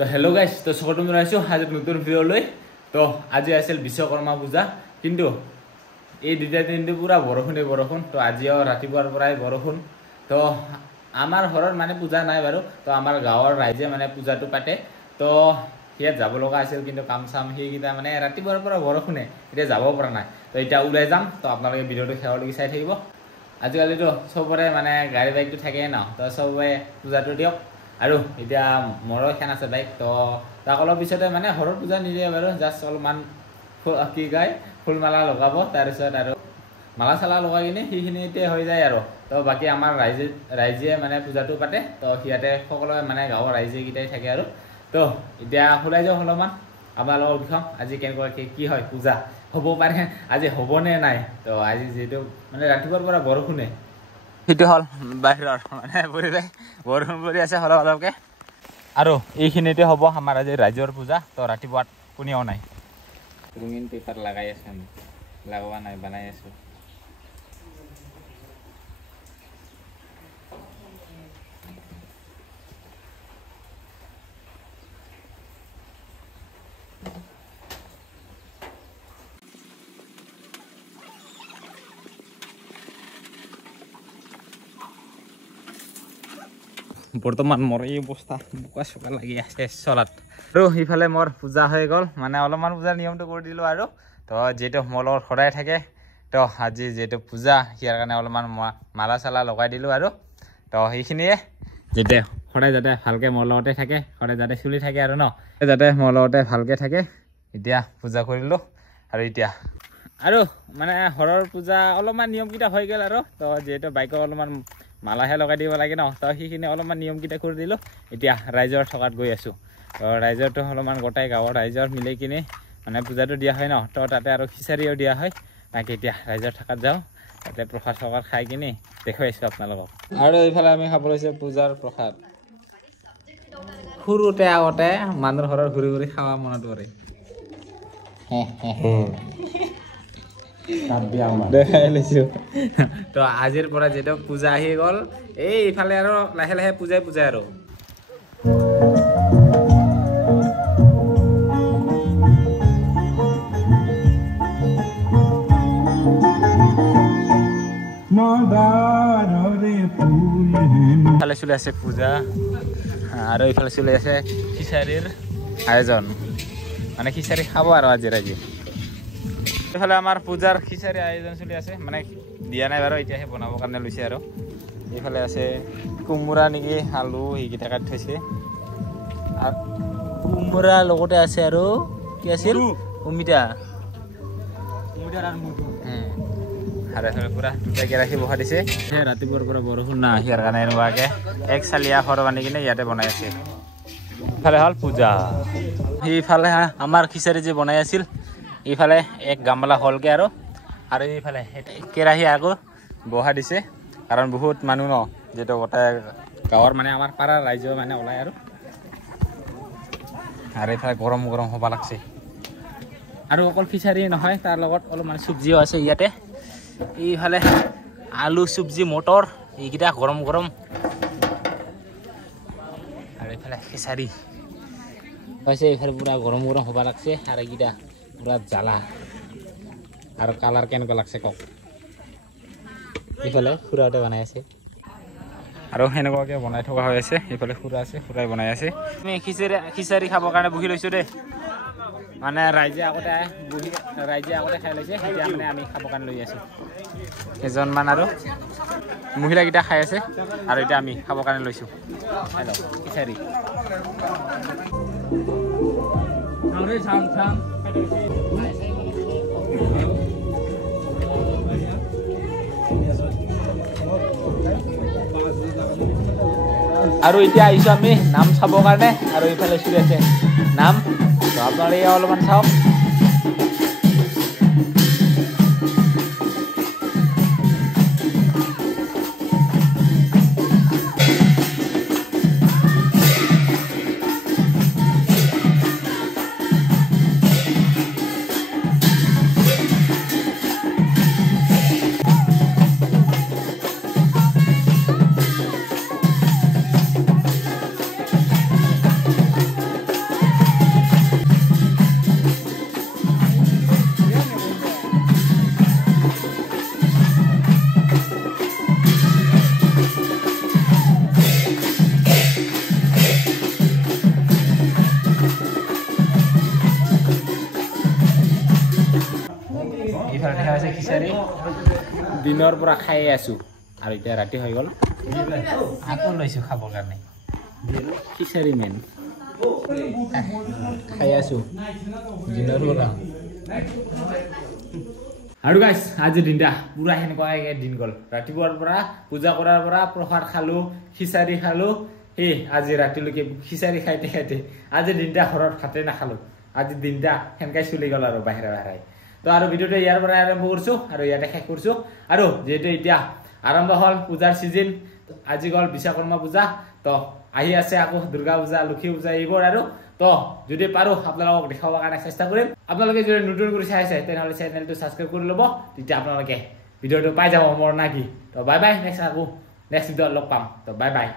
তো হেল্ল' গাইছ, তো স্বাগতম জনাইছোঁ আজি নতুন ভিডিঅ'লৈ। তো আজি আছিল বিশ্বকৰ্মা পূজা, কিন্তু এই দুটা দিনটো পুৰা বৰষুণ। তো আজিও ৰাতিপুৱাৰ পৰাই বৰষুণ। তো আমাৰ ঘৰত মানে পূজা নাই বাৰু, তো আমাৰ গাঁৱৰ ৰাইজে মানে পূজাটো পাতে। তো ইয়াত যাব লগা আছিল, কিন্তু কাম চাম সেইকেইটা মানে ৰাতিপুৱাৰ পৰা বৰষুণে, এতিয়া যাব পৰা নাই। তো এতিয়া ওলাই যাম, তো আপোনালোকে ভিডিঅ'টো শেষলৈকে চাই থাকিব। আজিকালিতো চবৰে মানে গাড়ী বাইকটো থাকেই ন, তো চবৰে পূজাটো দিয়ক। আৰু এতিয়া মোৰো এখন আছে বাইক, তো তাক অলপ পিছতে মানে ঘৰত পূজা নিদিয়ে বাৰু, জাষ্ট অলপমান কি কয় ফুল মালা লগাব, তাৰপিছত আৰু মালা চালা লগাই কিনে সেইখিনিতে হৈ যায় আৰু। তো বাকী আমাৰ ৰাইজে মানে পূজাটো পাতে, তো সিয়াতে সকলোৱে মানে গাঁৱৰ ৰাইজেকেইটাই থাকে আৰু। তো এতিয়া ওলাই যাওঁ অলপমান, আপোনালোকক দেখাম আজি কেনেকুৱাকৈ কি হয় পূজা, হ'ব পাৰে আজি হ'বনে নাই। তো আজি যিহেতু মানে ৰাতিপুৱাৰ পৰা বৰষুণে, সেইটো হ'ল বাহিৰৰ মানে পৰিৱেশ, বৰষুণ পৰি আছে অলপকৈ। আৰু এইখিনিতে হ'ব আমাৰ আজি ৰাইজৰ পূজা। তো ৰাতিপুৱাত কোনেও নাই, ৰঙীন পেপাৰ লগাই আছে, আমি লগোৱা নাই, বনাই আছোঁ। বৰ্তমান মোৰ এই অৱস্থা, বোকা চোকা লাগি আছে চলাত। আৰু সিফালে মোৰ পূজা হৈ গ'ল, মানে অলপমান পূজাৰ নিয়মটো কৰি দিলোঁ আৰু। তো যিহেতু মোৰ লগত সদায় থাকে, তো আজি যিহেতু পূজা, ইয়াৰ কাৰণে অলপমান মালা চালা লগাই দিলোঁ আৰু। তো সেইখিনিয়ে, যেতিয়া সদায় যাতে ভালকৈ মোৰ লগতে থাকে, সদায় যাতে চলি থাকে আৰু ন, যাতে মোৰ লগতে ভালকৈ থাকে। এতিয়া পূজা কৰিলোঁ আৰু এতিয়া আৰু মানে ঘৰৰ পূজা অলপমান নিয়মকেইটা হৈ গ'ল আৰু। তো যিহেতু বাইকৰ অলপমান মালাহে লগাই দিব লাগে ন, তো সেইখিনি অলপমান নিয়মকেইটা কৰি দিলোঁ। এতিয়া ৰাইজৰ থকাত গৈ আছোঁ। তো ৰাইজৰটো অলপমান গোটাই গাঁৱৰ ৰাইজৰ মিলাই কিনে মানে পূজাটো দিয়া হয় ন, তো তাতে আৰু খিচাৰিও দিয়া হয়। তাকে এতিয়া ৰাইজৰ থকাত যাওঁ, তাতে প্ৰসাদ চসাদ খাই কিনে দেখুৱাইছোঁ আপোনালোকক। আৰু এইফালে আমি খাব লৈছোঁ পূজাৰ প্ৰসাদ। সৰুতে আগতে মানুহৰ ঘৰত ঘূৰি ঘূৰি খাৱা মনত পৰে। দেখাই লৈছোঁ। তো আজিৰ পৰা যিহেতু পূজা আহি গ'ল, এইফালে আৰু লাহে লাহে পূজাই আৰু। ইফালে চলি আছে পূজা, আৰু ইফালে চলি আছে খিচাৰিৰ আয়োজন, মানে খিচাৰি খাব আৰু আজি ৰাইজে। এইফালে আমাৰ পূজাৰ খিচাৰি আয়োজন চলি আছে, মানে দিয়া নাই বাৰু, এতিয়াহে বনাবৰ কাৰণে লৈছে আৰু। এইফালে আছে কোমোৰা নেকি, আলু সেইকেইটা কাটি থৈছে, আৰু কোমোৰা লগতে আছে আৰু কি আছিল, অমিতা। আৰু এইফালে পুৰা দুটা কেৰাহী বহা দিছে। ৰাতিপুৱাৰ পৰা বৰষুণ না, ইয়াৰ কাৰণে এনেকুৱাকৈ এক চালিয়া ঘৰ বান্ধি কিনে ইয়াতে বনাই আছে। ইফালে হ'ল পূজা, সেইফালে আমাৰ খিচাৰি যে বনাই আছিল, এইফালে এক গামলা হ'লগৈ আৰু এইফালে কেৰাহী আকৌ বহা দিছে, কাৰণ বহুত মানুহ ন, যিহেতু গোটেই গাঁৱৰ মানে আমাৰ পাৰাৰ ৰাইজ মানে ওলাই আৰু এইফালে গৰম হ'ব লাগছে। আৰু অকল খিচাৰি নহয়, তাৰ লগত অলপমান চব্জিও আছে ইয়াতে। এইফালে আলু চব্জি মটৰ এইকেইটা গৰম আৰু এইফালে খিচাৰি হৈছে। এইফালে পুৰা গৰম হ'ব লাগছে, আৰু এইকেইটা পুৰা জ্বালা, আৰু কালাৰ কেনেকুৱা লাগছে কওক। এইফালে খুৰাহঁতে বনাই আছে, আৰু সেনেকুৱাকৈ বনাই থকা হৈ আছে। এইফালে খুৰা আছে, খুৰাই বনাই আছে। আমি খিচাৰি খাবৰ কাৰণে বহি লৈছোঁ দেই, মানে ৰাইজে আগতে খাই লৈছে, এতিয়া মানে আমি খাবৰ কাৰণে লৈ আছোঁ। এজনমান আৰু মহিলাকেইটা খাই আছে, আৰু এতিয়া আমি খাবৰ কাৰণে লৈছোঁ। হেল্ল' খিচাৰি আৰু এতিয়া আহিছোঁ আমি নাম চাবৰ কাৰণে, আৰু এইফালে চলি আছে নাম, তো আপোনালোকে অলপমান চাওক। খিচাৰি দিনৰ পৰা খাই আছো আৰু এতিয়া ৰাতি হৈ গ'ল আকৌ লৈছো খাবৰ কাৰণে খিচাৰি মেন খাই আছো দিনৰ পৰা আৰু গাইছ আজি দিনটা পুৰা হেনেকুৱাকৈ দিন গ'ল ৰাতিপুৱাৰ পৰা পূজা কৰাৰ পৰা প্ৰসাদ খালো খিচাৰি খালো আজি ৰাতিলৈকে খিচাৰি খাইতে খাইতে আজি দিনটা ঘৰত ভাতে নাখালো আজি দিনটা হেনকাই চলি গ'ল আৰু বাহিৰে বাহিৰে তো আৰু ভিডিঅ'টো ইয়াৰ পৰা আৰম্ভ কৰিছো আৰু ইয়াতে শেষ কৰিছো আৰু যেহেতু এতিয়া আৰম্ভ হ'ল পূজাৰ সিজন আজি গ'ল বিশ্বকৰ্মা পূজা তো আহি আছে আকৌ দুৰ্গা পূজা লক্ষ্মী পূজা এইবোৰ আৰু তো যদি পাৰো আপোনালোকক দেখাবৰ কাৰণে চেষ্টা কৰিম আপোনালোকে যদি নতুন কৰি চাইছে তেনেহ'লে চেনেলটো সাবস্ক্ৰাইব কৰি ল'ব তেতিয়া আপোনালোকে ভিডিঅ'টো পাই যাব মোৰ নাকি তো বাই বাই নেক্সট ভিডিঅ'ত লগ পাম তো বাই বাই